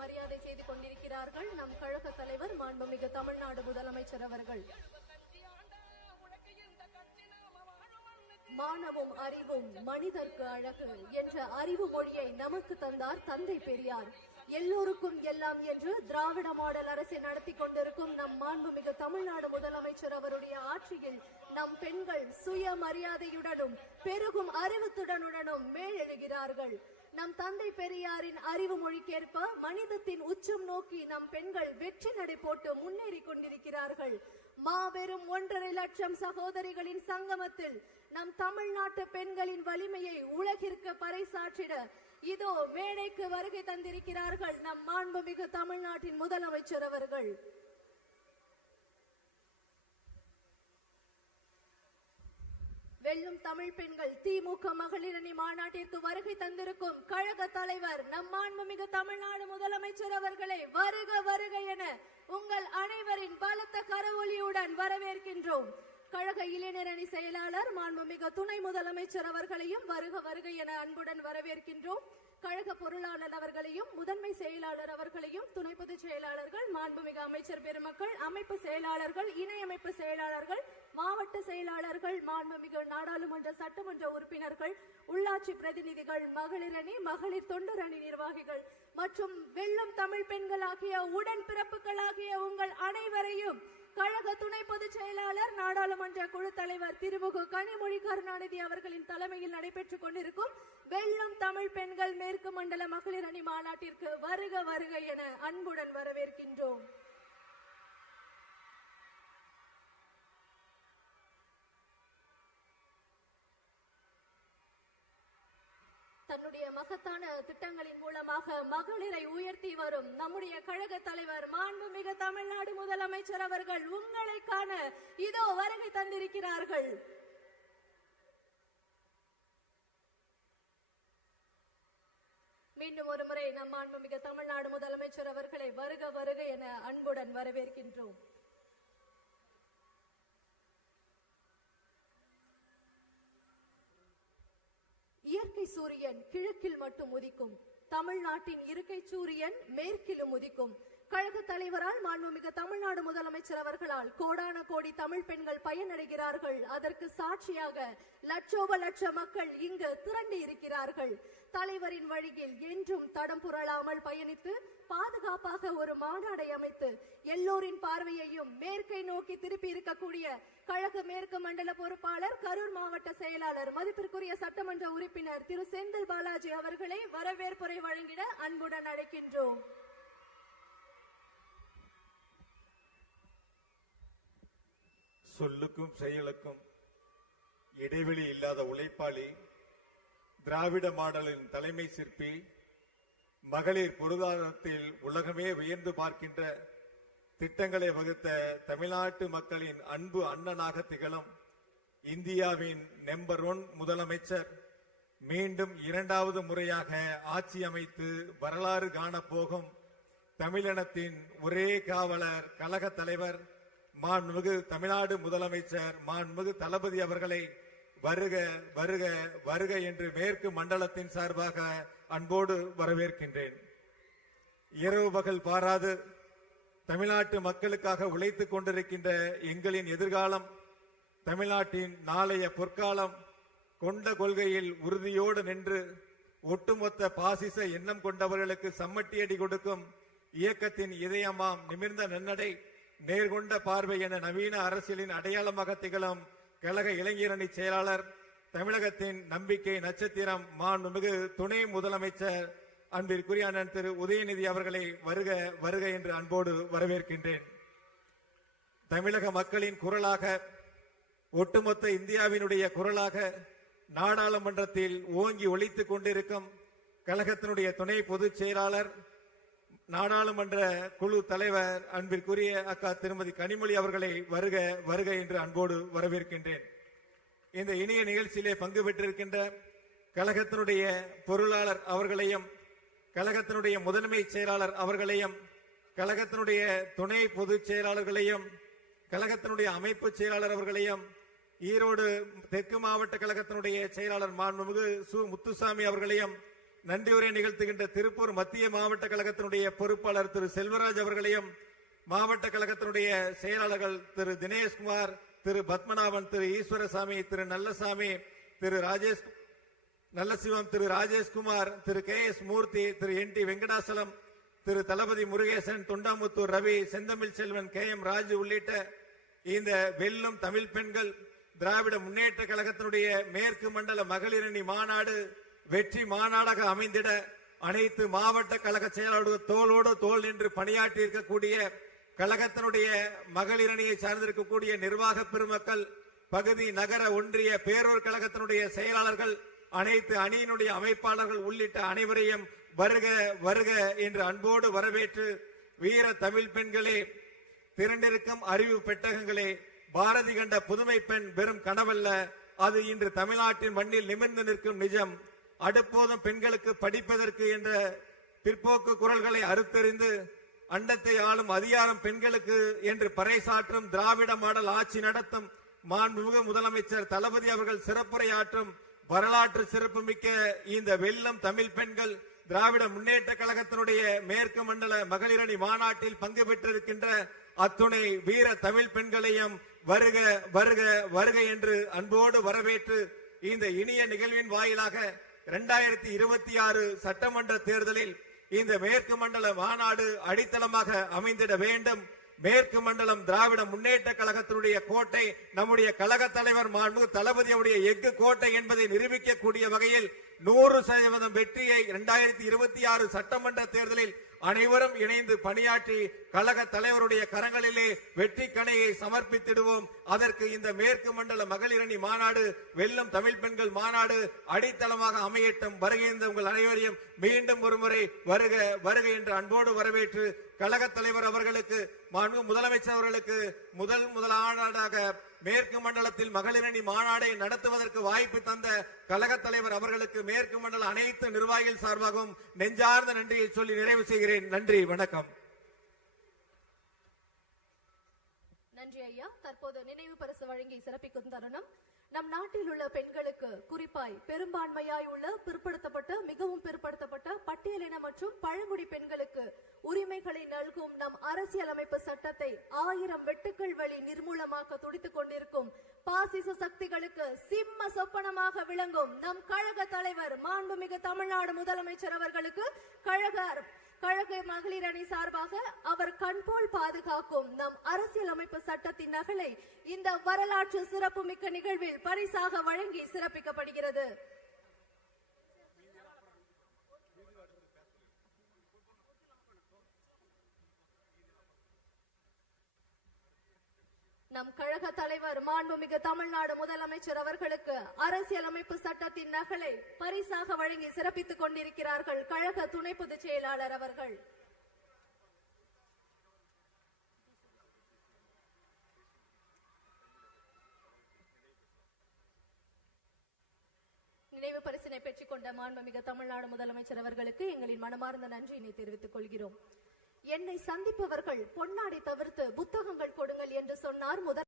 வருகிறார்கள் நம் கழக தலைவர் மாண்புமிகு தமிழ்நாடு முதலமைச்சர் அவர்கள். மானமும் அறிவும் மனிதர்க்கு அழகு என்ற அறிவு மொழியை நமக்கு தந்தார் தந்தை பெரியார். எல்லோருக்கும் எல்லாம் என்று திராவிட மாடல் அரசை நடத்தி கொண்டிருக்கும் நம் மாண்புமிகு தமிழ்நாடு முதலமைச்சர் அவருடைய ஆட்சியில் நம் பெண்கள் சுய மரியாதையுடனும் பெருகும் அறிவுத்துடனுடனும் மேலெழுகிறார்கள். நம் தந்தை பெரியாரின் அறிவு மொழிக்கேற்ப மனிதத்தின் உச்சம் நோக்கி நம் பெண்கள் வெற்றி நடை போட்டு முன்னேறி கொண்டிருக்கிறார்கள். மாபெரும் ஒன்றரை லட்சம் சகோதரிகளின் சங்கமத்தில் நம் தமிழ்நாட்டு பெண்களின் வலிமையை உலகிற்கு பறைசாற்றிட இதோ மேடைக்கு வருகை தந்திருக்கிறார்கள் நம் மாண்புமிகு தமிழ்நாட்டின் முதலமைச்சர் அவர்கள். வெல்லும் தமிழ் பெண்கள் திமுக மகளிர் அணி மாநாட்டிற்கு வருகை தந்திருக்கும் கழக தலைவர் நம் மாண்புமிகு தமிழ்நாடு முதலமைச்சர் அவர்களை வருக வருக என உங்கள் அனைவரின் பலத்த கரவொலியுடன் வரவேற்கின்றோம். கழக இளைஞரணி செயலாளர் மாண்புமிகு துணை முதலமைச்சர் அவர்களையும் வருக வருக என அன்புடன் வரவேற்கின்றோம். கழக பொருளாளர் அவர்களையும் முதன்மை செயலாளர் அவர்களையும் துணை பொதுச் செயலாளர்கள் மாண்புமிகு அமைச்சர் பெருமக்கள் அமைப்பு செயலாளர்கள் இணை அமைப்பு செயலாளர்கள் மாவட்ட செயலாளர்கள் மாண்புமிகு நாடாளுமன்ற சட்டமன்ற உறுப்பினர்கள் உள்ளாட்சி பிரதிநிதிகள் மகளிரணி மகளிர் தொண்டர் அணி நிர்வாகிகள் மற்றும் வெல்லும் தமிழ் பெண்களாகிய உடன் பிறப்புகளாகிய உங்கள் அனைவரையும் கழக துணை பொதுச் செயலாளர் நாடாளுமன்ற குழு தலைவர் திருமுகு கனிமொழி கருணாநிதி அவர்களின் தலைமையில் நடைபெற்றுக் கொண்டிருக்கும் வெல்லும் தமிழ் பெண்கள் மேற்கு மண்டல மகளிர் அணி மாநாட்டிற்கு வருக வருக என அன்புடன் வரவேற்கின்றோம். தன்னுடைய மகத்தான திட்டங்களின் மூலமாக மகளிரை உயர்த்தி வரும். நம்முடைய கழக தலைவர் மாண்புமிகு தமிழ்நாடு முதலமைச்சர் அவர்கள் உங்களை காண இதோ வருகை தந்திருக்கிறார்கள். மீண்டும் ஒரு முறை நம் மாண்புமிகு தமிழ்நாடு முதலமைச்சர் அவர்களை வருக வருக என அன்புடன் வரவேற்கின்றோம். இயற்கை சூரியன் கிழக்கில் மட்டும் உதிக்கும். தமிழ்நாட்டின் இருக்கை சூரியன் மேற்கிலும் உதிக்கும். கழக தலைவரால் மாண்புமிகு தமிழ்நாடு முதலமைச்சர் அவர்களால் கோடான கோடி தமிழ் பெண்கள் பயனடைகிறார்கள். அதற்கு சாட்சியாக லட்சோப லட்ச மக்கள் இங்கு திரண்டு இருக்கிறார்கள் தலைவரின் வழியில் என்றும் தடம் புரளாமல் பயணித்து பாதுகாப்பாக ஒரு மாநாடை அமைத்து எல்லோரின் பார்வையையும் மேற்கை நோக்கி திருப்பி இருக்கக்கூடிய கழக மேற்கு மண்டல பொறுப்பாளர் கரூர் மாவட்ட செயலாளர் மதிப்பிற்குரிய சட்டமன்ற உறுப்பினர் திரு செந்தில் பாலாஜி அவர்களை வரவேற்புரை வழங்கிட அன்புடன் அழைக்கின்றோம். சொல்லுக்கும் செயலுக்கும் இடைவெளி இல்லாத உழைப்பாளி திராவிட மாடலின் தலைமை சிற்பி மகளிர் பொருளாதாரத்தில் உலகமே வியந்து பார்க்கின்ற திட்டங்களை வகுத்த தமிழ்நாட்டு மக்களின் அன்பு அண்ணனாக திகழும் இந்தியாவின் நம்பர் ஒன் முதலமைச்சர் மீண்டும் இரண்டாவது முறையாக ஆட்சி அமைத்து வரலாறு காணப்போகும் தமிழினத்தின் ஒரே காவலர் கழக தலைவர் மாண்புமிகு தமிழ்நாடு முதலமைச்சர் மாண்புமிகு தளபதி அவர்களை வருக வருக வருக என்று மேற்கு மண்டலத்தின் சார்பாக அன்போடு வரவேற்கின்றேன். இரவு பகல் பாராது தமிழ்நாட்டு மக்களுக்காக உழைத்துக் கொண்டிருக்கின்ற எங்களின் எதிர்காலம் தமிழ்நாட்டின் நாளைய பொற்காலம் கொண்ட கொள்கையில் உறுதியோடு நின்று ஒட்டுமொத்த பாசிச எண்ணம் கொண்டவர்களுக்கு சம்மட்டியடி கொடுக்கும் இயக்கத்தின் இதயமாம் நிமிர்ந்த நன்னடை நேர்கொண்ட பார்வை என நவீன அரசியலின் அடையாளமாக திகழும் கழக இளைஞரணி செயலாளர் தமிழகத்தின் நம்பிக்கை நட்சத்திரம் மாண்புமிகு துணை முதலமைச்சர் அன்பிற்குரிய அண்ணன் திரு உதயநிதி அவர்களை வருக வருக என்று அன்போடு வரவேற்கின்றேன். தமிழக மக்களின் குரலாக ஒட்டுமொத்த இந்தியாவினுடைய குரலாக நாடாளுமன்றத்தில் ஓங்கி ஒழித்துக் கொண்டிருக்கும் கழகத்தினுடைய துணை பொதுச் செயலாளர் நாடாளுமன்ற குழு தலைவர் அன்பிற்குரிய அக்கா திருமதி கனிமொழி அவர்களை வருக வருக என்று அன்போடு வரவேற்கின்றேன். இந்த இனிய நிகழ்ச்சியிலே பங்கு பெற்றிருக்கின்ற கழகத்தினுடைய பொருளாளர் அவர்களையும் கழகத்தினுடைய முதன்மை செயலாளர் அவர்களையும் கழகத்தினுடைய துணை பொதுச் செயலாளர்களையும் கழகத்தினுடைய அமைப்பு செயலாளர் அவர்களையும் ஈரோடு தெற்கு மாவட்ட கழகத்தினுடைய செயலாளர் மாண்புமிகு சு. முத்துசாமி அவர்களையும் நன்றியுரை நிகழ்த்துகின்ற திருப்பூர் மத்திய மாவட்ட கழகத்தினுடைய பொறுப்பாளர் திரு. செல்வராஜ் அவர்களையும் மாவட்ட கழகத்தினுடைய செயலாளர்கள் திரு. தினேஷ்குமார் திரு பத்மநாபன் திரு ஈஸ்வரசாமி திரு நல்லசாமி திரு ராஜேஷ் நல்லசிவம் திரு ராஜேஷ்குமார் திரு கே எஸ் மூர்த்தி திரு என் டி வெங்கடாசலம் திரு தளபதி முருகேசன் தொண்டாமுத்தூர் ரவி செந்தமிழ் செல்வன் கே எம் ராஜு உள்ளிட்ட இந்த வெல்லும் தமிழ் பெண்கள் திராவிட முன்னேற்ற கழகத்தினுடைய மேற்கு மண்டல மகளிரணி மாநாடு வெற்றி மாநாடாக அமைந்திட அனைத்து மாவட்ட கழக செயலாளர்கள் தோளோடு தோல் நின்று பணியாற்றி இருக்கக்கூடிய கழகத்தினுடைய மகளிரணியை சார்ந்திருக்கக்கூடிய நிர்வாக பெருமக்கள் பகுதி நகர ஒன்றிய பேரூர் கழகத்தினுடைய செயலாளர்கள் அனைத்து அணியினுடைய அமைப்பாளர்கள் உள்ளிட்ட அனைவரையும் வருக வருக என்று அன்போடு வரவேற்று வீர தமிழ் பெண்களே திரண்டிருக்கும் அறிவு பெட்டகங்களே பாரதி கண்ட புதுமை பெண் வெறும் கனவல்ல அது இன்று தமிழ்நாட்டின் மண்ணில் நிமிர்ந்து நிற்கும் நிஜம். அடுப்போதும் பெண்களுக்கு படிப்பதற்கு என்ற பிற்போக்கு குரல்களை அறுத்தறிந்து அண்டத்தை ஆளும் அதிகாரம் பெண்களுக்கு என்று பறைசாற்றும் திராவிட மாடல் ஆட்சி நடத்தும் மாண்புமிகு முதலமைச்சர் தளபதி அவர்கள் சிறப்புரையாற்றும் வரலாற்று சிறப்புமிக்க இந்த வெள்ளம் தமிழ் பெண்கள் திராவிட முன்னேற்ற கழகத்தினுடைய மேற்கு மண்டல மகளிரணி மாநாட்டில் பங்கு பெற்றிருக்கின்ற அத்துணை வீர தமிழ் பெண்களையும் வருக வருக வருக என்று அன்போடு வரவேற்று இந்த இனிய நிகழ்வின் வாயிலாக இரண்டாயிரத்தி இருபத்தி ஆறு சட்டமன்ற தேர்தலில் இந்த மேற்கு மண்டல மாநாடு அடித்தளமாக அமைந்திட வேண்டும். மேற்கு மண்டலம் திராவிட முன்னேற்ற கழகத்தினுடைய கோட்டை நம்முடைய கழக தலைவர் மாண்பு தளபதியுடைய எஃகு கோட்டை என்பதை நிரூபிக்கக்கூடிய வகையில் நூறு சதவீதம் வெற்றியை இரண்டாயிரத்தி இருபத்தி ஆறு சட்டமன்ற தேர்தலில் அனைவரும் இணைந்து பணியாற்றி கழக தலைவருடைய கரங்களிலே வெற்றி கணையை சமர்ப்பித்திடுவோம். அதற்கு இந்த மேற்கு மண்டல மகளிரணி மாநாடு வெல்லும் தமிழ் பெண்கள் மாநாடு அடித்தளமாக அமையட்டும். வருகின்ற உங்கள் அனைவரையும் மீண்டும் ஒருமுறை வருக வருக என்று அன்போடு வரவேற்று கழக தலைவர் அவர்களுக்கு மாண்பு முதலமைச்சர் அவர்களுக்கு முதல் முதலானதாக மேற்கு மண்டலத்தில் மகளிரணி மாநாடை நடத்துவதற்கு வாய்ப்பு தந்த கழக தலைவர் அவர்களுக்கு மேற்கு மண்டல அனைத்து நிர்வாகிகள் சார்பாகவும் நெஞ்சார்ந்த நன்றியை சொல்லி நிறைவு செய்கிறேன். நன்றி வணக்கம். நன்றி ஐயா. தற்போது நினைவு பரிசு வழங்கி சிறப்பிக்கும் தருணம் நம் நாட்டில் உள்ள பெண்களுக்கு குறிப்பாய் பெரும்பான்மையாய் உள்ள பிற்படுத்தப்பட்ட மிகவும் பிற்படுத்தப்பட்ட பட்டியலின மற்றும் பழங்குடி பெண்களுக்கு உரிமைகளை நல்கும் நம் அரசியலமைப்பு சட்டத்தை ஆயிரம் வெட்டுக்கள் வழி நிர்மூலமாக்க துடித்துக் கொண்டிருக்கும் பாசிச சக்திகளுக்கு சிம்ம சொப்பனமாக விளங்கும் நம் கழக தலைவர் மாண்புமிகு தமிழ்நாடு முதலமைச்சர் அவர்களுக்கு கழக கழக மகளிர் அணி சார்பாக அவர் கண்போல் பாதுகாக்கும் நம் அரசியலமைப்பு சட்டத்தின் நகலை இந்த வரலாற்று சிறப்புமிக்க நிகழ்வில் பரிசாக வழங்கி சிறப்பிக்கப்படுகிறது. நம் கழக தலைவர் மாண்புமிகு தமிழ்நாடு முதலமைச்சர் அவர்களுக்கு அரசியலமைப்பு சட்டத்தின் நகலை பரிசாக வழங்கி சிறப்பித்துக் கொண்டிருக்கிறார்கள் கழக துணை பொதுச் செயலாளர் அவர்கள். நினைவு பரிசினை பெற்றுக் கொண்ட மாண்புமிகு தமிழ்நாடு முதலமைச்சர் அவர்களுக்கு எங்களின் மனமார்ந்த நன்றியினை தெரிவித்துக் கொள்கிறோம். என்னை சந்திப்பவர்கள் பொன்னாடை தவிர்த்து புத்தகங்கள் கொடுங்கள் என்று சொன்னார் முதல்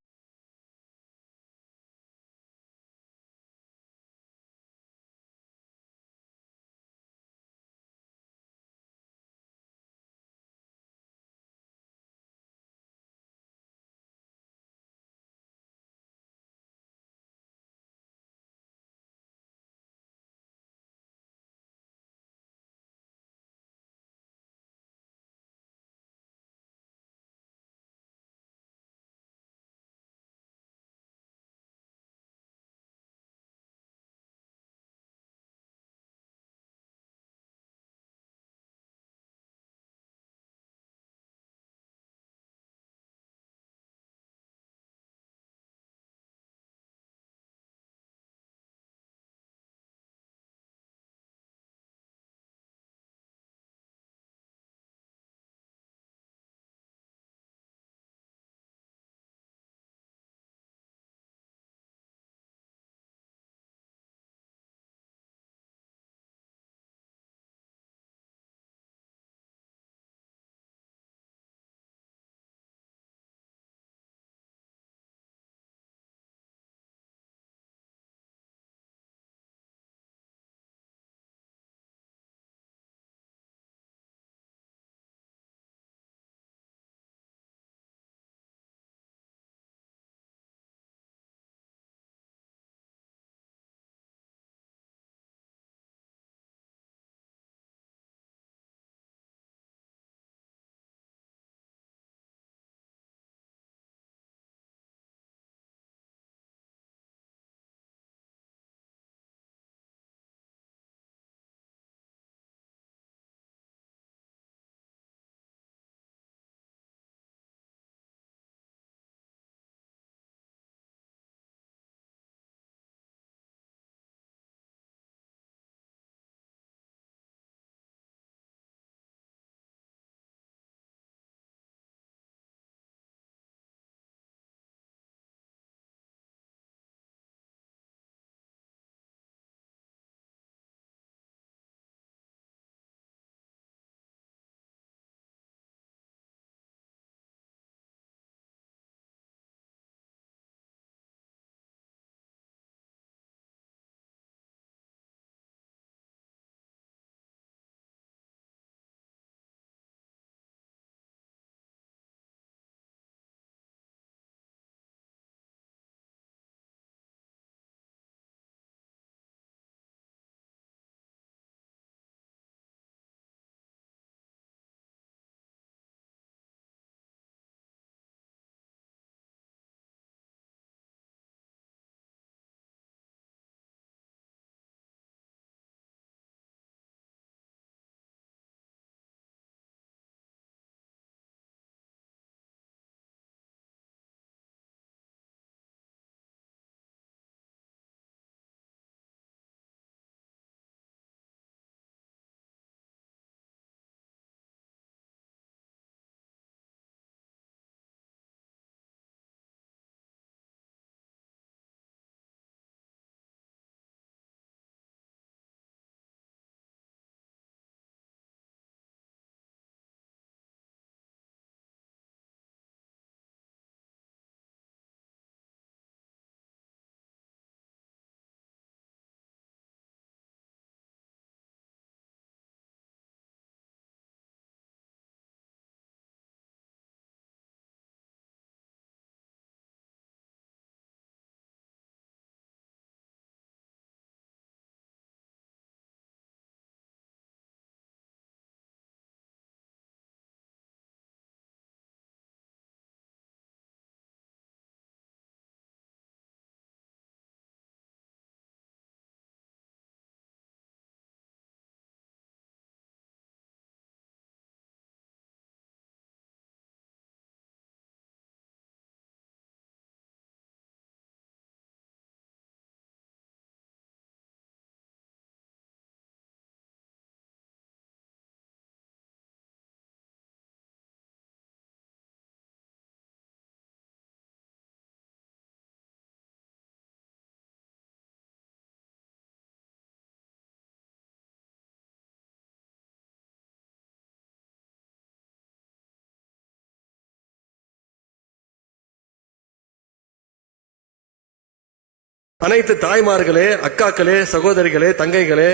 அனைத்து தாய்மார்களே அக்காக்களே சகோதரிகளே தங்கைகளே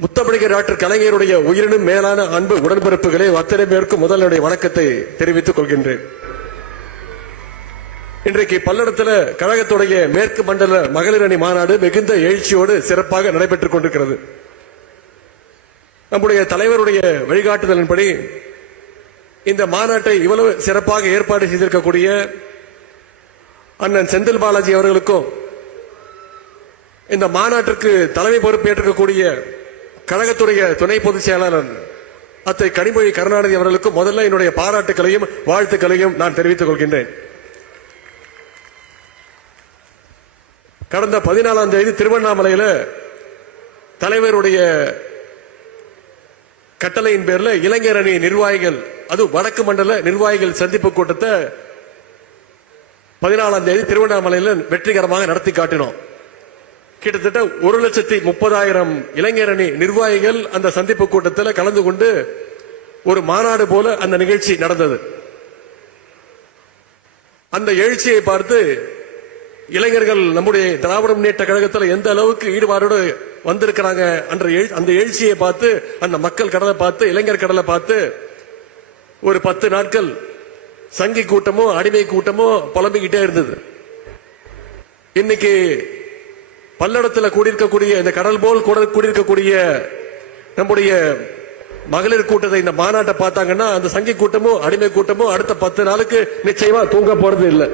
முத்தமிழக டாக்டர் கலைஞருடைய உயிரினும் மேலான அன்பு உடன்பிறப்புகளே அத்தனை பேருக்கு முதலுடைய வணக்கத்தை தெரிவித்துக் கொள்கின்றேன். இன்றைக்கு பல்லடத்தில் கழகத்துடைய மேற்கு மண்டல மகளிர் அணி மாநாடு மிகுந்த எழுச்சியோடு சிறப்பாக நடைபெற்றுக் கொண்டிருக்கிறது. நம்முடைய தலைவருடைய வழிகாட்டுதலின்படி இந்த மாநாட்டை இவ்வளவு சிறப்பாக ஏற்பாடு செய்திருக்கக்கூடிய அண்ணன் செந்தில் பாலாஜி அவர்களுக்கும் இந்த மாநாட்டிற்கு தலைமை பொறுப்பேற்றிருக்கக்கூடிய கழகத்துடைய துணை பொதுச் செயலாளர் அத்தை கனிமொழி கருணாநிதி அவர்களுக்கும் முதல்ல என்னுடைய பாராட்டுகளையும் வாழ்த்துக்களையும் நான் தெரிவித்துக் கொள்கின்றேன். கடந்த பதினாலாம் தேதி திருவண்ணாமலையில் தலைவருடைய கட்டளையின் பேரில் இளைஞர் அணி நிர்வாகிகள் அது வடக்கு மண்டல நிர்வாகிகள் சந்திப்பு கூட்டத்தை பதினாலாம் தேதி திருவண்ணாமலையில் வெற்றிகரமாக நடத்தி காட்டினோம். கிட்டத்தட்ட ஒரு லட்சத்தி முப்பதாயிரம் இளைஞரணி நிர்வாகிகள் அந்த சந்திப்பு கூட்டத்தில் கலந்து கொண்டு ஒரு மாநாடு போல அந்த நிகழ்ச்சி நடந்தது. அந்த எழுச்சியை பார்த்து இளைஞர்கள் நம்முடைய திராவிட முன்னேற்ற கழகத்தில் எந்த அளவுக்கு ஈடுபாடோடு வந்திருக்கிறாங்க என்ற அந்த எழுச்சியை பார்த்து அந்த மக்கள் கடலை பார்த்து இளைஞர் கடலை பார்த்து ஒரு பத்து நாட்கள் சங்கி கூட்டமோ அடிமை கூட்டமோ புலம்பிக்கிட்டே இருந்தது. இன்னைக்கு பல்லடத்தில் கூடியிருக்கக்கூடிய இந்த கடல் போல் கூட கூடியிருக்கக்கூடிய நம்முடைய மகளிர் கூட்டத்தை இந்த மாநாட்டை பார்த்தாங்கன்னா அந்த சங்கி கூட்டமோ அடிமை கூட்டமோ அடுத்த பத்து நாளுக்கு நிச்சயமா தூங்க போறது இல்லை.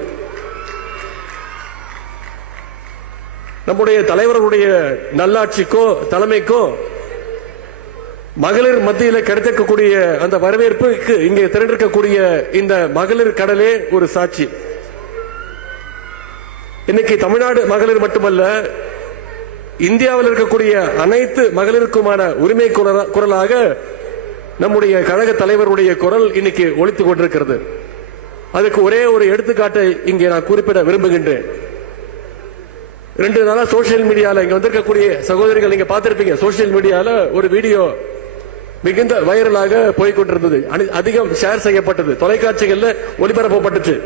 நம்முடைய தலைவர்களுடைய நல்லாட்சிக்கோ தலைமைக்கோ மகளிர் மத்தியில் கிடைத்திருக்கக்கூடிய அந்த வரவேற்புக்கு இங்கே திரண்டிருக்கக்கூடிய இந்த மகளிர் கடலே ஒரு சாட்சி. இன்னைக்கு தமிழ்நாடு மகளிர் மட்டுமல்ல இந்தியாவில் இருக்கக்கூடிய அனைத்து மகளிருக்குமான உரிமை குரலாக நம்முடைய கழக தலைவருடைய குரல் இன்னைக்கு ஒழித்துக் கொண்டிருக்கிறது. அதுக்கு ஒரே ஒரு எடுத்துக்காட்டை இங்கே நான் குறிப்பிட விரும்புகின்றேன். ரெண்டு நாளா சோசியல் மீடியால இங்க வந்திருக்கக்கூடிய சகோதரிகள் நீங்க பார்த்திருப்பீங்க. சோசியல் மீடியால ஒரு வீடியோ மிகுந்த வைரலாக போய்கொண்டிருந்தது. அனி- அதிகம் ஷேர் செய்யப்பட்டது. தொலைக்காட்சிகள்ல ஒளிபரப்பப்பட்டுச்சு.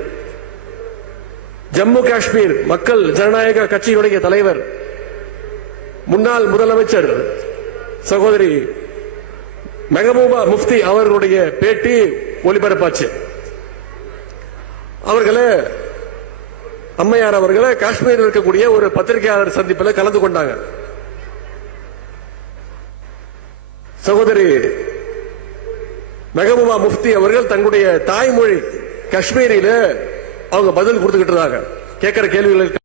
ஜம்மு காஷ்மீர் மக்கள் ஜனநாயக கட்சியினுடைய தலைவர் முன்னாள் முதலமைச்சர் சகோதரி மெகபூபா முஃப்தி அவர்களுடைய பேட்டி ஒளிபரப்பாச்சு. அவர்களே அம்மையார் அவர்களை காஷ்மீரில் இருக்கக்கூடிய ஒரு பத்திரிகையாளர் சந்திப்பில் கலந்து கொண்டாங்க. சகோதரி மெகபூபா முஃப்தி அவர்கள் தங்களுடைய தாய்மொழி காஷ்மீரில அவங்க பதில் கொடுத்துக்கிட்டு இருந்தாங்க கேட்கிற கேள்விகளுக்கு